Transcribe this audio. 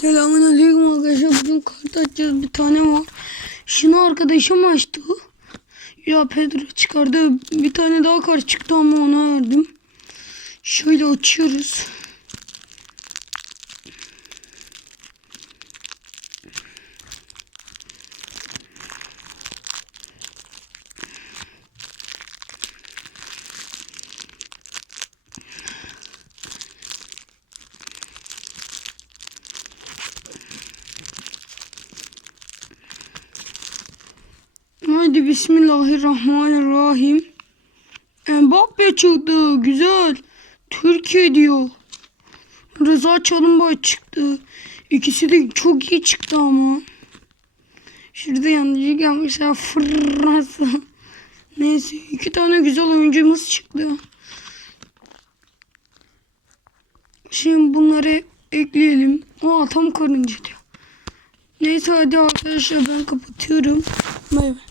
Selamünaleyküm arkadaşlar. Bugün kart açacağız. Bir tane var. Şunu arkadaşım açtı. Ya Pedro çıkardı. Bir tane daha kart çıktı ama ona verdim. Şöyle açıyoruz. Haydi Bismillahirrahmanirrahim. Mbappe çıktı. Güzel. Türkiye diyor. Rıza Çalınbay çıktı. İkisi de çok iyi çıktı ama. Şurada yanlıcı gelmiş ya fırrası. Neyse iki tane güzel oyuncumuz çıktı. Şimdi bunları ekleyelim. Aa tam karınca diyor. Neyse hadi arkadaşlar ben kapatıyorum. Bay bay.